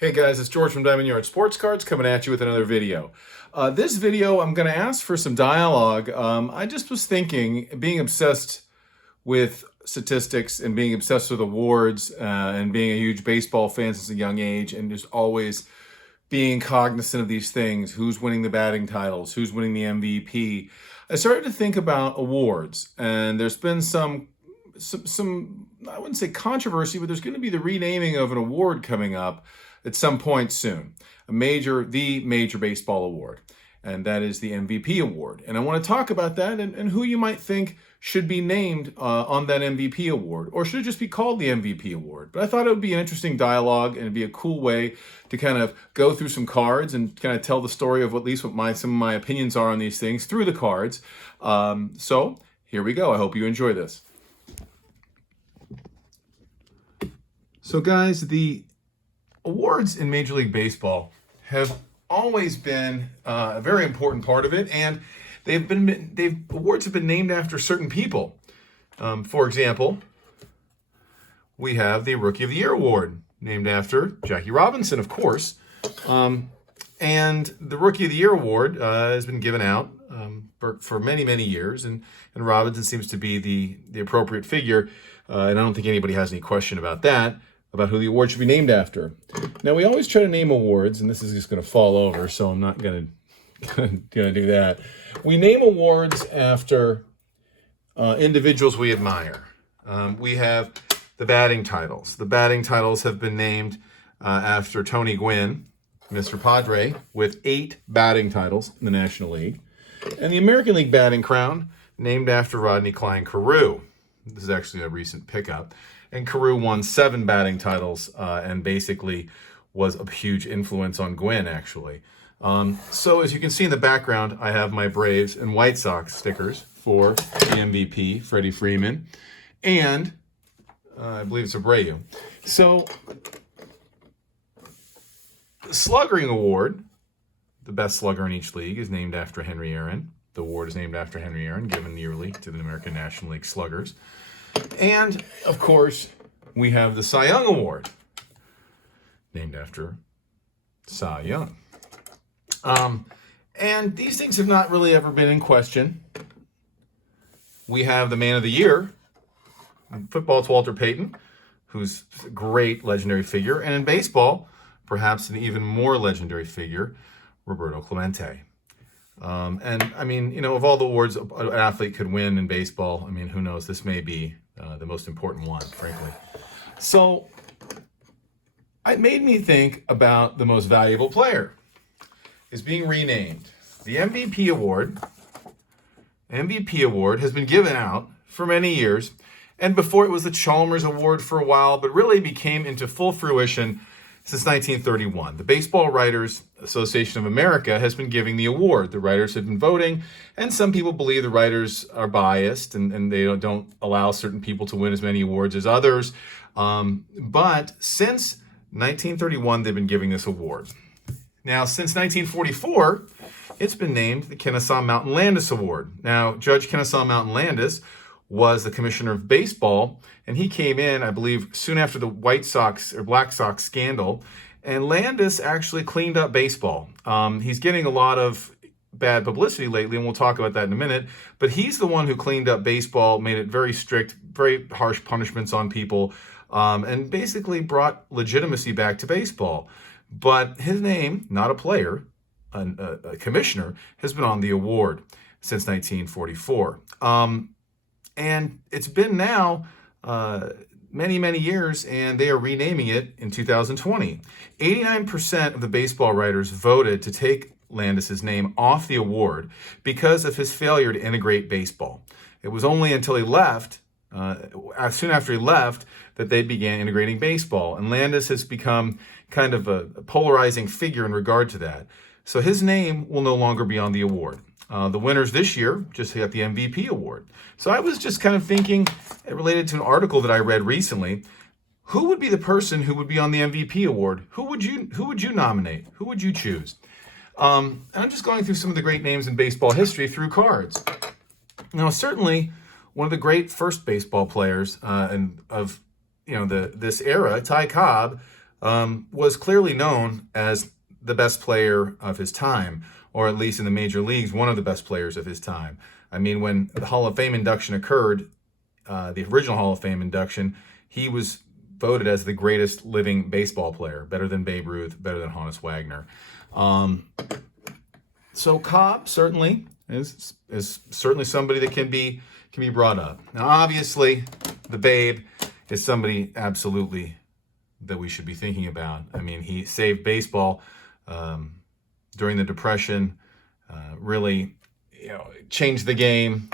Hey guys, it's George from Diamondyard Sports Cards coming at you with another video. This video, I'm going to ask for some dialogue. I just was thinking, being obsessed with statistics and being obsessed with awards and being a huge baseball fan since a young age and just always being cognizant of these things, who's winning the batting titles, who's winning the MVP. I started to think about awards, and there's been some I wouldn't say controversy, but there's going to be the renaming of an award coming up at some point soon, the major baseball award, and that is the MVP Award. And I want to talk about that and who you might think should be named on that MVP Award, or should it just be called the MVP Award? But I thought it would be an interesting dialogue, and it'd be a cool way to kind of go through some cards and kind of tell the story of some of my opinions are on these things through the cards. So here we go. I hope you enjoy this. So guys, the awards in Major League Baseball have always been a very important part of it, and awards have been named after certain people. For example, we have the Rookie of the Year award, named after Jackie Robinson, of course. And the Rookie of the Year award has been given out for many, many years, and Robinson seems to be the appropriate figure, and I don't think anybody has any question about that, about who the award should be named after. Now, we always try to name awards, and this is just going to fall over, so I'm not going to do that. We name awards after individuals we admire. We have the batting titles. The batting titles have been named after Tony Gywnn, Mr. Padre, with 8 batting titles in the National League. And the American League batting crown, named after Rodney Cline Carew. This is actually a recent pickup. And Carew won 7 batting titles and basically was a huge influence on Gywnn, actually. So as you can see in the background, I have my Braves and White Sox stickers for the MVP, Freddie Freeman, and I believe it's Abreu. So the Sluggering Award, the best slugger in each league, is named after Henry Aaron. The award is named after Henry Aaron, given yearly to the American National League sluggers. And, of course, we have the Cy Young Award, named after Cy Young. And these things have not really ever been in question. We have the Man of the Year. In football, it's Walter Payton, who's a great legendary figure. And in baseball, perhaps an even more legendary figure, Roberto Clemente. And, I mean, you know, of all the awards an athlete could win in baseball, I mean, who knows? This may be the most important one, frankly. So it made me think about the most valuable player is being renamed. The MVP Award has been given out for many years, and before it was the Chalmers Award for a while, but really became into full fruition since 1931. The Baseball Writers Association of America has been giving the award. The writers have been voting, and some people believe the writers are biased and they don't allow certain people to win as many awards as others. But since 1931, they've been giving this award. Now, since 1944, it's been named the Kennesaw Mountain Landis Award. Now, Judge Kennesaw Mountain Landis was the commissioner of baseball, and he came in, I believe, soon after the White Sox or Black Sox scandal, and Landis actually cleaned up baseball. He's getting a lot of bad publicity lately, and we'll talk about that in a minute, but he's the one who cleaned up baseball, made it very strict, very harsh punishments on people, and basically brought legitimacy back to baseball. But his name, not a player, a commissioner, has been on the award since 1944. And it's been now many, many years, and they are renaming it in 2020. 89% of the baseball writers voted to take Landis's name off the award because of his failure to integrate baseball. It was only until he left, soon after he left, that they began integrating baseball. And Landis has become kind of a polarizing figure in regard to that. So his name will no longer be on the award. The winners this year just got the MVP award. So I was just kind of thinking, related to an article that I read recently, who would be the person who would be on the MVP award? Who would you nominate? Who would you choose? And I'm just going through some of the great names in baseball history through cards. Now, certainly one of the great first baseball players and of this era, Ty Cobb, was clearly known as the best player of his time, or at least in the major leagues, one of the best players of his time. I mean, when the Hall of Fame induction occurred, the original Hall of Fame induction, he was voted as the greatest living baseball player, better than Babe Ruth, better than Honus Wagner. So Cobb certainly is certainly somebody that can be brought up. Now, obviously, the Babe is somebody absolutely that we should be thinking about. I mean, he saved baseball during the Depression, really, changed the game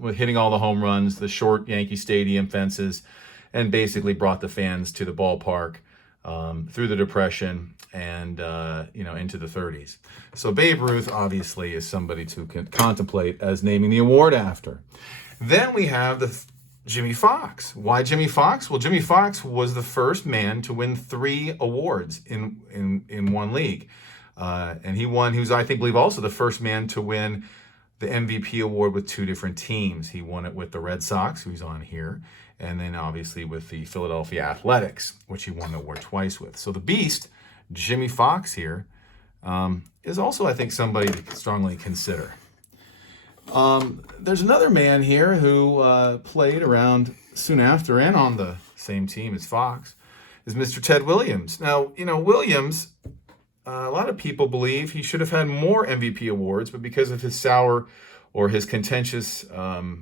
with hitting all the home runs, the short Yankee Stadium fences, and basically brought the fans to the ballpark through the Depression and into the 30s. So Babe Ruth obviously is somebody to contemplate as naming the award after. Then we have the Jimmy Fox. Why Jimmy Fox? Well, Jimmy Fox was the first man to win 3 awards in one league. And he was, I believe, also the first man to win the MVP award with 2 different teams. He won it with the Red Sox, who's on here, and then obviously with the Philadelphia Athletics, which he won the award twice with. So the Beast, Jimmy Fox here, is also, I think, somebody to strongly consider. There's another man here who played around soon after and on the same team as Fox, is Mr. Ted Williams. Now, Williams, a lot of people believe he should have had more MVP awards, but because of his sour or his contentious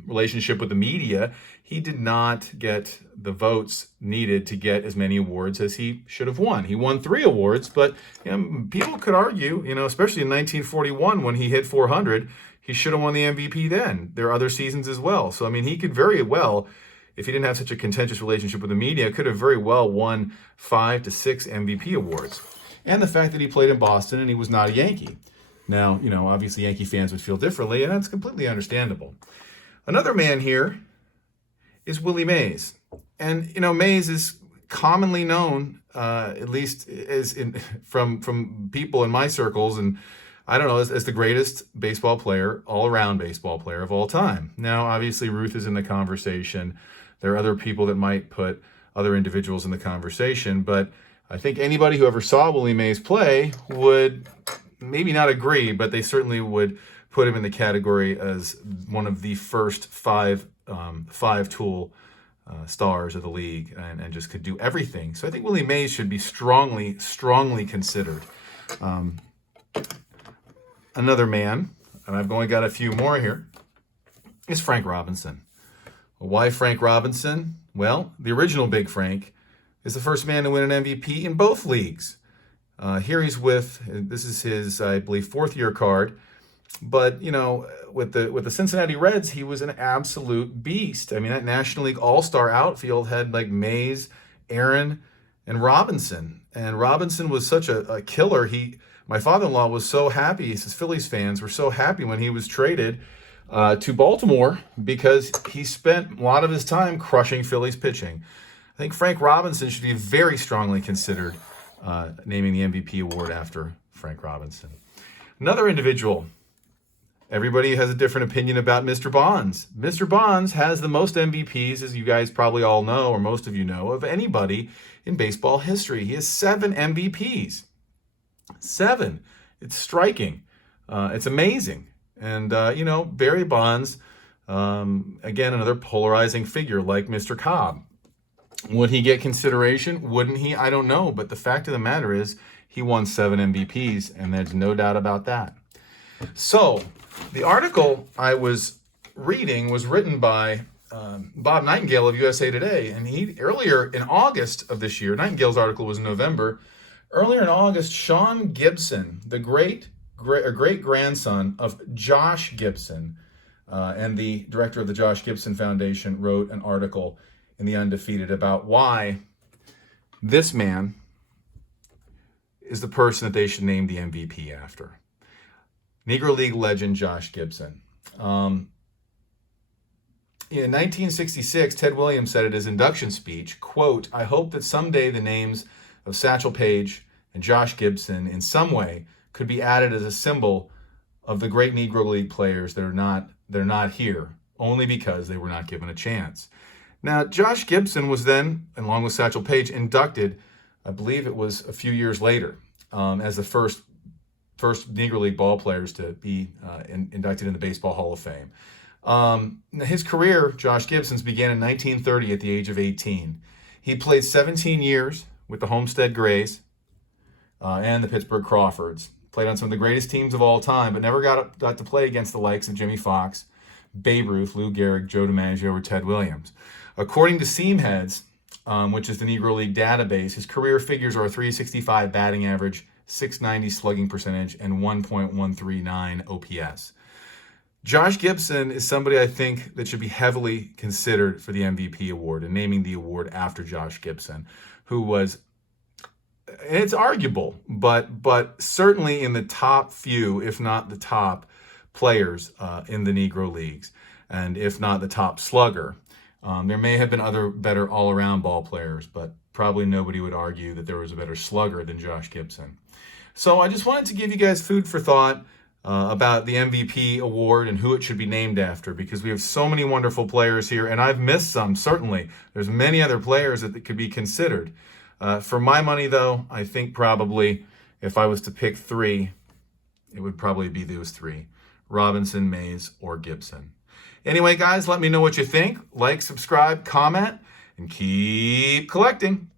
relationship with the media, he did not get the votes needed to get as many awards as he should have won. He won 3 awards, but people could argue, especially in 1941 when he hit 400, he should have won the MVP then. There are other seasons as well. So, I mean, he could very well, if he didn't have such a contentious relationship with the media, could have very well won 5 to 6 MVP awards. And the fact that he played in Boston and he was not a Yankee. Now, obviously Yankee fans would feel differently, and that's completely understandable. Another man here is Willie Mays. And, Mays is commonly known, at least from people in my circles, and I don't know, as the greatest baseball player, all-around baseball player of all time. Now, obviously, Ruth is in the conversation. There are other people that might put other individuals in the conversation, but I think anybody who ever saw Willie Mays play would maybe not agree, but they certainly would put him in the category as one of the first five-tool stars of the league and just could do everything. So I think Willie Mays should be strongly considered. Another man, and I've only got a few more here, is Frank Robinson. Why Frank Robinson? Well, the original Big Frank is the first man to win an MVP in both leagues. Here he's this is his, I believe, 4th year card. But, with the Cincinnati Reds, he was an absolute beast. I mean, that National League All-Star outfield had like Mays, Aaron, and Robinson. And Robinson was such a killer. My father-in-law was so happy, his Phillies fans were so happy when he was traded to Baltimore because he spent a lot of his time crushing Phillies pitching. I think Frank Robinson should be very strongly considered naming the MVP award after Frank Robinson. Another individual, everybody has a different opinion about Mr. Bonds. Mr. Bonds has the most MVPs, as you guys probably all know, or most of you know, of anybody in baseball history. He has 7 MVPs. 7. It's striking. It's amazing. And, Barry Bonds, again, another polarizing figure like Mr. Cobb. Would he get consideration? Wouldn't he? I don't know. But the fact of the matter is he won 7 MVPs, and there's no doubt about that. So the article I was reading was written by Bob Nightingale of USA Today. And earlier in August of this year, Nightingale's article was in November. Earlier in August, Sean Gibson, the great-grandson of Josh Gibson, and the director of the Josh Gibson Foundation, wrote an article in The Undefeated about why this man is the person that they should name the MVP after. Negro League legend Josh Gibson. In 1966, Ted Williams said at his induction speech, quote, "I hope that someday the names of Satchel Paige and Josh Gibson in some way could be added as a symbol of the great Negro League players that they're not here, only because they were not given a chance." Now, Josh Gibson was then, along with Satchel Paige, inducted I believe it was a few years later, as the first Negro League ball players to be inducted in the Baseball Hall of Fame. His career, Josh Gibson's, began in 1930 at the age of 18. He played 17 years with the Homestead Grays and the Pittsburgh Crawfords. Played on some of the greatest teams of all time, but never got to play against the likes of Jimmy Fox, Babe Ruth, Lou Gehrig, Joe DiMaggio, or Ted Williams. According to Seamheads, which is the Negro League database, his career figures are a .365 batting average, .690 slugging percentage, and 1.139 OPS. Josh Gibson is somebody I think that should be heavily considered for the MVP award, and naming the award after Josh Gibson, who was, and it's arguable, but certainly in the top few, if not the top players in the Negro Leagues, and if not the top slugger. There may have been other better all-around ball players, but probably nobody would argue that there was a better slugger than Josh Gibson. So I just wanted to give you guys food for thought about the MVP award and who it should be named after, because we have so many wonderful players here, and I've missed some, certainly. There's many other players that could be considered. For my money, though, I think probably if I was to pick three, it would probably be those three: Robinson, Mays, or Gibson. Anyway, guys, let me know what you think. Like, subscribe, comment, and keep collecting.